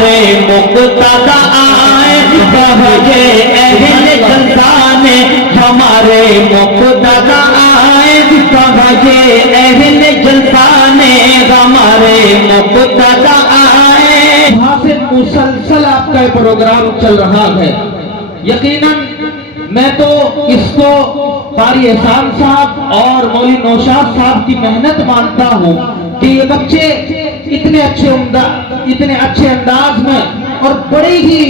ہمارے مقتدی آئے بہجے اہل جلسانے، ہمارے مقتدی آئے بہجے اہل جلسانے، ہمارے مقتدی آئے۔ وہاں سے مسلسل آپ کا پروگرام چل رہا ہے۔ یقیناً میں تو اس کو قاری احسان صاحب اور مولوی نوشاد صاحب کی محنت مانتا ہوں کہ یہ بچے اتنے اچھے انداز میں اور بڑی ہی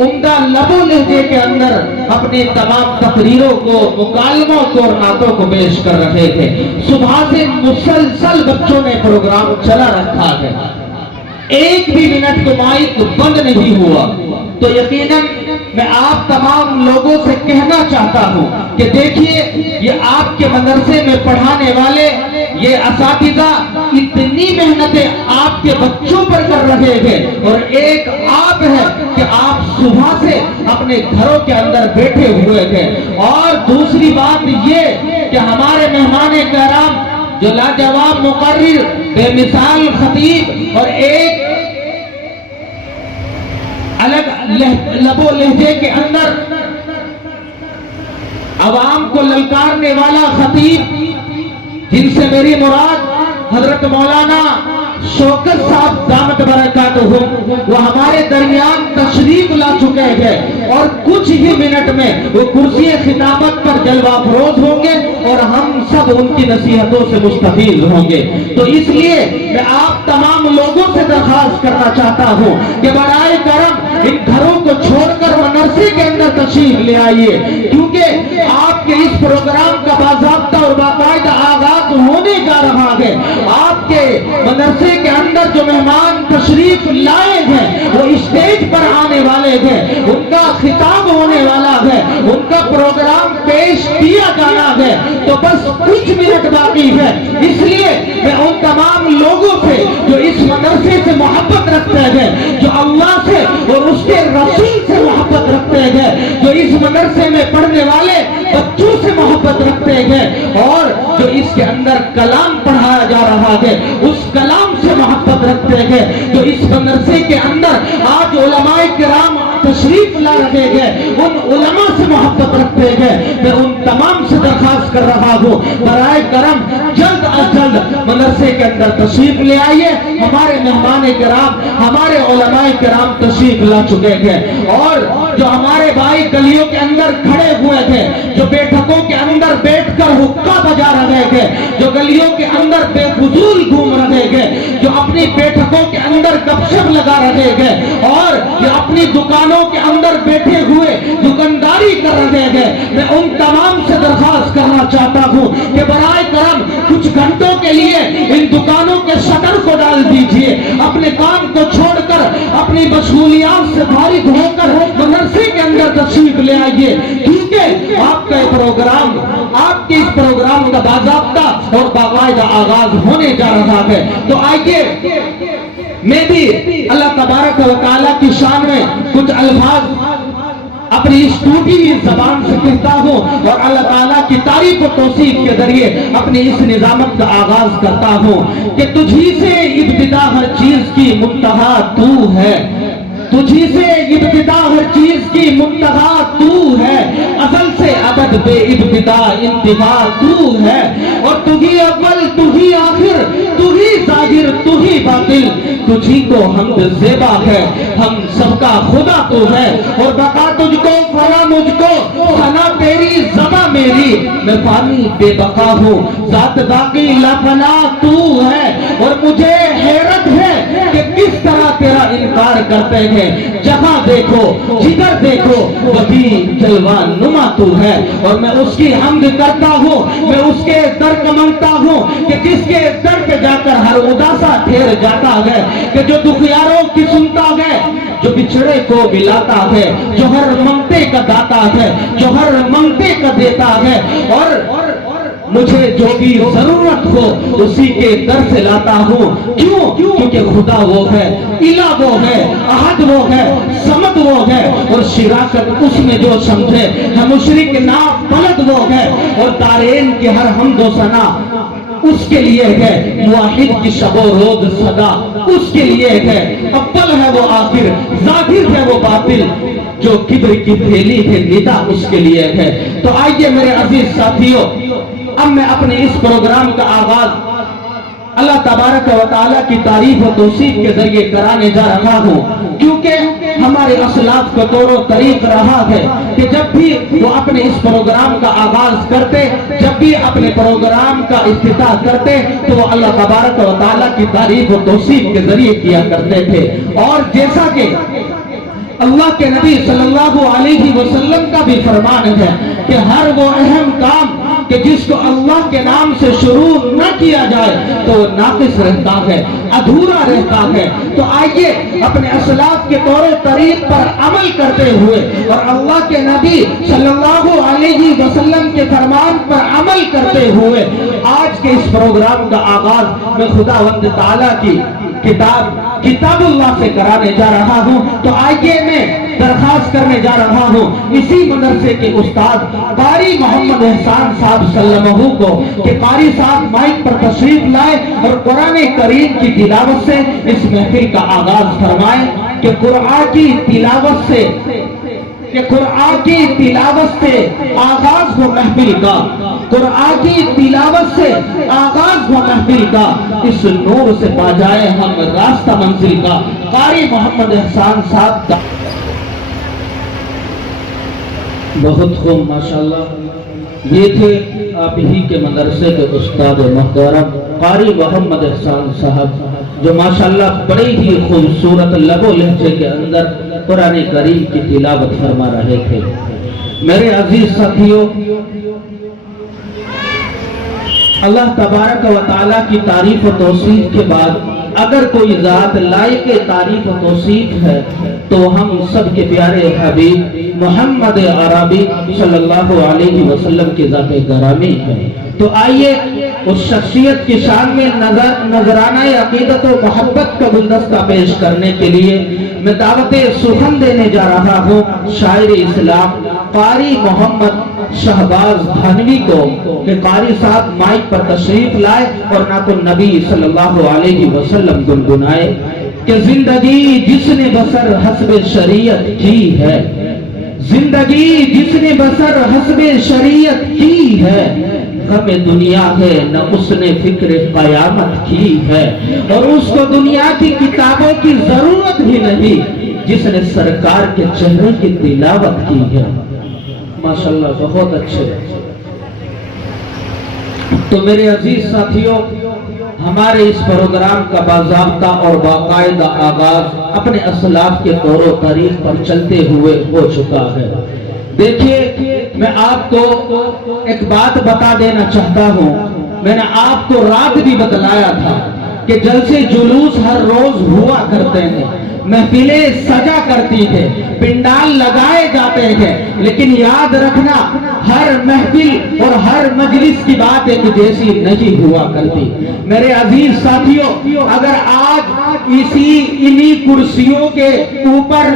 عمدہ لب و لہجے کے اندر اپنی تمام تقریروں کو، مکالموں کو اور نعتوں کو پیش کر رہے تھے۔ صبح سے مسلسل بچوں نے پروگرام چلا رکھا ہے، ایک بھی منٹ کو مائک بند نہیں ہوا۔ تو یقیناً میں آپ تمام لوگوں سے کہنا چاہتا ہوں کہ دیکھیے یہ آپ کے مدرسے میں پڑھانے والے یہ اساتذہ اتنی محنتیں آپ کے بچوں پر کر رہے تھے، اور ایک آپ ہے کہ آپ صبح سے اپنے گھروں کے اندر بیٹھے ہوئے تھے۔ اور دوسری بات یہ کہ ہمارے مہمان کرام جو لاجواب مقرر، بے مثال خطیب اور ایک الگ لب و لہجے کے اندر عوام کو للکارنے والا خطیب، جن سے میری مراد حضرت مولانا شوکت صاحب دامت برکاتہم، وہ ہمارے درمیان تشریف لا چکے ہیں اور کچھ ہی منٹ میں وہ کرسی خطابت پر جلوہ افروز ہوں گے اور ہم سب ان کی نصیحتوں سے مستفید ہوں گے۔ تو اس لیے میں آپ تمام لوگوں سے درخواست کرنا چاہتا ہوں کہ برائے کرم ان گھروں کو چھوڑ کر مدرسے کے اندر تشریف لے آئیے، کیونکہ آپ کے اس پروگرام کا باضابطہ اور باقاعدہ آغاز ہونے جا رہا ہے۔ آپ کے مدرسے کے اندر جو مہمان تشریف لائے ہیں وہ اسٹیج پر آنے والے ہیں، ان کا خطاب ہونے والا ہے، ان کا پروگرام پیش کیا جانا ہے، تو بس کچھ منٹ باقی ہے۔ اس لیے میں ان تمام لوگوں سے جو اس مدرسے سے محبت رکھتے ہیں، جو اللہ سے اور اس کے رسول سے محبت رکھتے ہیں، جو اس مدرسے میں پڑھنے والے بچوں سے محبت رکھتے ہیں اور جو اس کے اندر کلام پڑھایا جا رہا ہے اس کلام سے محبت رکھتے ہیں، جو اس مدرسے کے اندر آج علماء کرام تشریف لا رہے ہیں ان علماء سے محبت رکھتے ہیں، میں ان تمام سے درخواست کر رہا ہوں برائے کرم جلد از جلد مدرسے کے اندر تشریف لے آئیے۔ ہمارے مہمان کرام، ہمارے علماء کرام تشریف لا چکے ہیں، اور جو ہمارے بھائی گلیوں کے اندر کھڑے ہوئے تھے، جو بیٹھکوں کے اندر بیٹھ کر حقہ بجا رہے تھے، جو گلیوں کے اندر بے فضول گھوم رہے تھے، جو اپنی بیٹھکوں کے اندر گپ شپ لگا رہے تھے اور جو اپنی دکانوں کے اندر بیٹھے ہوئے دکانداری کر رہے تھے، میں ان تمام سے درخواست کرنا چاہتا ہوں کہ برائے کرم کچھ گھنٹوں کے لیے ان دکانوں کے شٹر کو ڈال دیجئے، اپنے کام کو چھوڑ کر اپنی مشغولیات سے فارغ ہو کر مدرسے کے اندر تشریف لے آئیے، کیونکہ آپ کا پروگرام، آپ کے اس پروگرام کا باضابطہ اور باقاعدہ آغاز ہونے جا رہا ہے۔ تو آئیے میں بھی اللہ تبارک و تعالیٰ کی شان میں کچھ الفاظ اپنی اس ٹوٹی ہوئی زبان سے کہتا ہوں اور اللہ تعالیٰ کی تعریف و توصیف کے ذریعے اپنی اس نظامت کا آغاز کرتا ہوں کہ تجھی سے ابتدا ہر چیز کی منتہا تو ہے، تجھی سے ابتدا ہر چیز کی منتہا تو ہے، ازل سے ابد بے ابتدا انتہا تو ہے، اور تو ہی اول تو ہی آخر تو ہی ظاہر تو ہی باطل، تجھی کو حمد زیبا ہے، ہم سب کا خدا تو ہے، اور بقا تجھ کو فنا مجھ کو ثنا تیری زبا میری، میں فانی بے بقا ہوں ذات باقی لا فنا تو ہے، اور مجھے حیرت ہے کہ کس طرح تیرا انکار کرتے ہیں، جہاں دیکھو جدھر دیکھو وہی جلوہ نما تو ہے، اور میں اس کی حمد کرتا ہوں، میں اس کے در کا منگتا ہوں کہ جس کے در پہ جا کر ہر اداسا ٹھہر جاتا ہے، کہ جو دکھیاروں کی سنتا ہے، جو بچھڑے کو ملاتا ہے، جو ہر منگتے کا داتا ہے، جو ہر منگتے کا دیتا ہے، اور مجھے جو بھی ضرورت ہو اسی کے در سے لاتا ہوں، کیوں؟ کیونکہ خدا وہ ہے، الہ وہ ہے، احد وہ ہے، صمد وہ ہے، اور شراکت اس میں جو سمجھے ہے، مشرک نا بلد وہ ہے، اور دارین کے ہر حمد و ثنا اس کے لیے ہے، موحد کی شب و روز صدا اس کے لیے ہے، اول ہے وہ آخر، ظاہر ہے وہ باطل، جو کبر کی پھیلی ہے ندا اس کے لیے ہے۔ تو آئیے میرے عزیز ساتھیوں، اب میں اپنے اس پروگرام کا آغاز اللہ تبارک و تعالیٰ کی تعریف و توصیف کے ذریعے کرانے جا رہا ہوں، کیونکہ ہمارے اسلاف کا طور و طریق رہا ہے کہ جب بھی وہ اپنے اس پروگرام کا آغاز کرتے، جب بھی اپنے پروگرام کا افتتاح کرتے، تو وہ اللہ تبارک و تعالیٰ کی تعریف و توصیف کے ذریعے کیا کرتے تھے۔ اور جیسا کہ اللہ کے نبی صلی اللہ علیہ وسلم کا بھی فرمان ہے کہ ہر وہ اہم کام کہ جس کو اللہ کے نام سے شروع نہ کیا جائے تو وہ ناقص رہتا ہے، ادھورا رہتا ہے۔ تو آئیے اپنے اسلاف کے طور و طریق پر عمل کرتے ہوئے اور اللہ کے نبی صلی اللہ علیہ وسلم کے فرمان پر عمل کرتے ہوئے آج کے اس پروگرام کا آغاز میں خداوند تعالیٰ کی کتاب اللہ سے کرانے جا رہا ہوں۔ تو آئیے میں درخواست کرنے جا رہا ہوں اسی مدرسے کے استاد قاری محمد احسان صاحب سلمہ کو کہ قاری صاحب مائک پر تشریف لائے اور قرآن کریم کی تلاوت سے اس محفل کا آغاز فرمائیں کہ قرآن کی تلاوت سے آغاز ہو محفل کا، قرآن کی تلاوت سے آغاز ہو محفل کا، اس نور سے پا جائے ہم راستہ منزل کا۔ قاری محمد احسان صاحب کا بہت خوب، ماشاءاللہ، یہ تھے آپ ہی کے مدرسے کے استاد محترم قاری محمد احسان صاحب، جو ماشاءاللہ بڑے ہی خوبصورت لب و لہجے کے اندر قرآن کریم کی تلاوت فرما رہے تھے۔ میرے عزیز ساتھیوں، اللہ تبارک و تعالیٰ کی تعریف و توصیف کے بعد اگر کوئی ذات لائق تعریف و توصیف ہے تو ہم سب کے پیارے حبیب محمد عربی صلی اللہ علیہ وسلم کی ذات گرامی ہے۔ تو آئیے اس شخصیت کی شان میں نذرانہ عقیدت و محبت کا گلدستہ پیش کرنے کے لیے میں دعوت سخن دینے جا رہا ہوں شاعر اسلام قاری محمد شہباز دھانوی کو کہ قاری صاحب مائک پر تشریف لائے اور نعت النبی صلی اللہ علیہ وسلم گنگنائے کہ زندگی جس نے بسر حسب شریعت کی ہے، زندگی جس نے بسر حسب شریعت کی ہے، غم دنیا ہے نہ اس نے فکر قیامت کی ہے، اور اس کو دنیا کی کتابوں کی ضرورت بھی نہیں جس نے سرکار کے چہرے کی تلاوت کی ہے۔ ماشاءاللہ، بہت اچھے۔ تو میرے عزیز ساتھیوں، ہمارے اس پروگرام کا باضابطہ اور باقاعدہ آغاز اپنے اسلاف کے طور و طریق پر چلتے ہوئے ہو چکا ہے۔ دیکھیے، میں آپ کو ایک بات بتا دینا چاہتا ہوں، میں نے آپ کو رات بھی بتلایا تھا کہ جلسے جلوس ہر روز ہوا کرتے ہیں، محفلیں سجا کرتی ہے، پنڈال لگائے جاتے ہیں، لیکن یاد رکھنا ہر محفل اور ہر مجلس کی بات ایک جیسی نہیں ہوا کرتی۔ میرے عزیز ساتھیوں، اگر آج انہی کرسیوں کے اوپر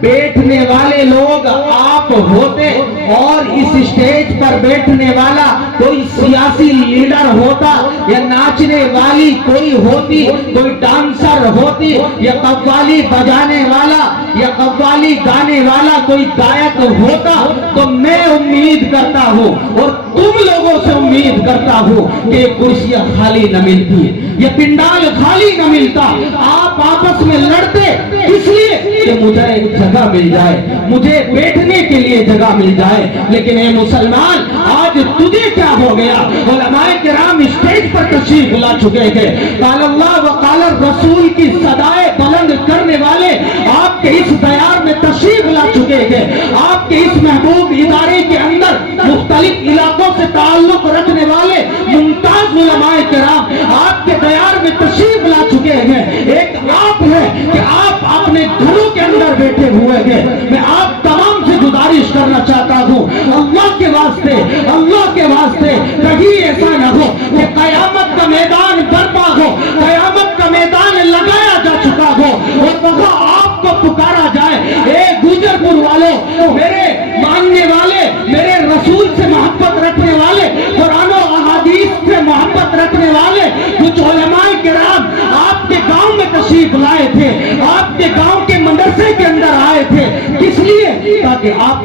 بیٹھنے والے لوگ آپ ہوتے اور اس اسٹیج پر بیٹھنے والا کوئی سیاسی لیڈر ہوتا یا ناچنے والی کوئی ہوتی، کوئی ڈانسر ہوتی یا قوالی بجانے والا یا قوالی گانے والا کوئی گائک ہوتا، تو میں امید کرتا ہوں اور تم لوگوں سے امید کرتا ہوں کہ یہ کرسیاں خالی نہ ملتی، یہ پنڈال خالی نہ ملتا۔ آپ آپس میں لڑتے اس لیے کہ مجھے ایک جگہ مل جائے، مجھے بیٹھنے کے لیے جگہ مل جائے، لیکن اے مسلمان، آج تجھے کیا ہو گیا؟ علماء کرام اسٹیج پر تشریف لا چکے تھے، قال اللہ و قال الرسول کی صدائے بلند کرنے والے آپ کے اس دیار میں تشریف لا چکے تھے، آپ کے اس محبوب ادارے کے اندر مختلف علاقوں سے تعلق رکھنے والے ممتاز علماء کرام آپ کے دیار میں تشریف لا چکے ہیں۔ ایک آپ ہے کہ آپ اپنے گھروں کے اندر بیٹھے ہوئے ہیں۔ میں آپ تمام سے گزارش کرنا چاہتا ہوں، اللہ کے واسطے کبھی ایسا نہ ہو کہ قیامت کا میدان برپا ہو، قیامت کا میدان لگایا جا چکا ہو اور وہاں آپ کو پکارا جائے، اے گجر پور والوں، میرے ماننے والے، میرے رسول سے محبت رکھنے والے، قرآن و احادیث سے محبت رکھنے والے،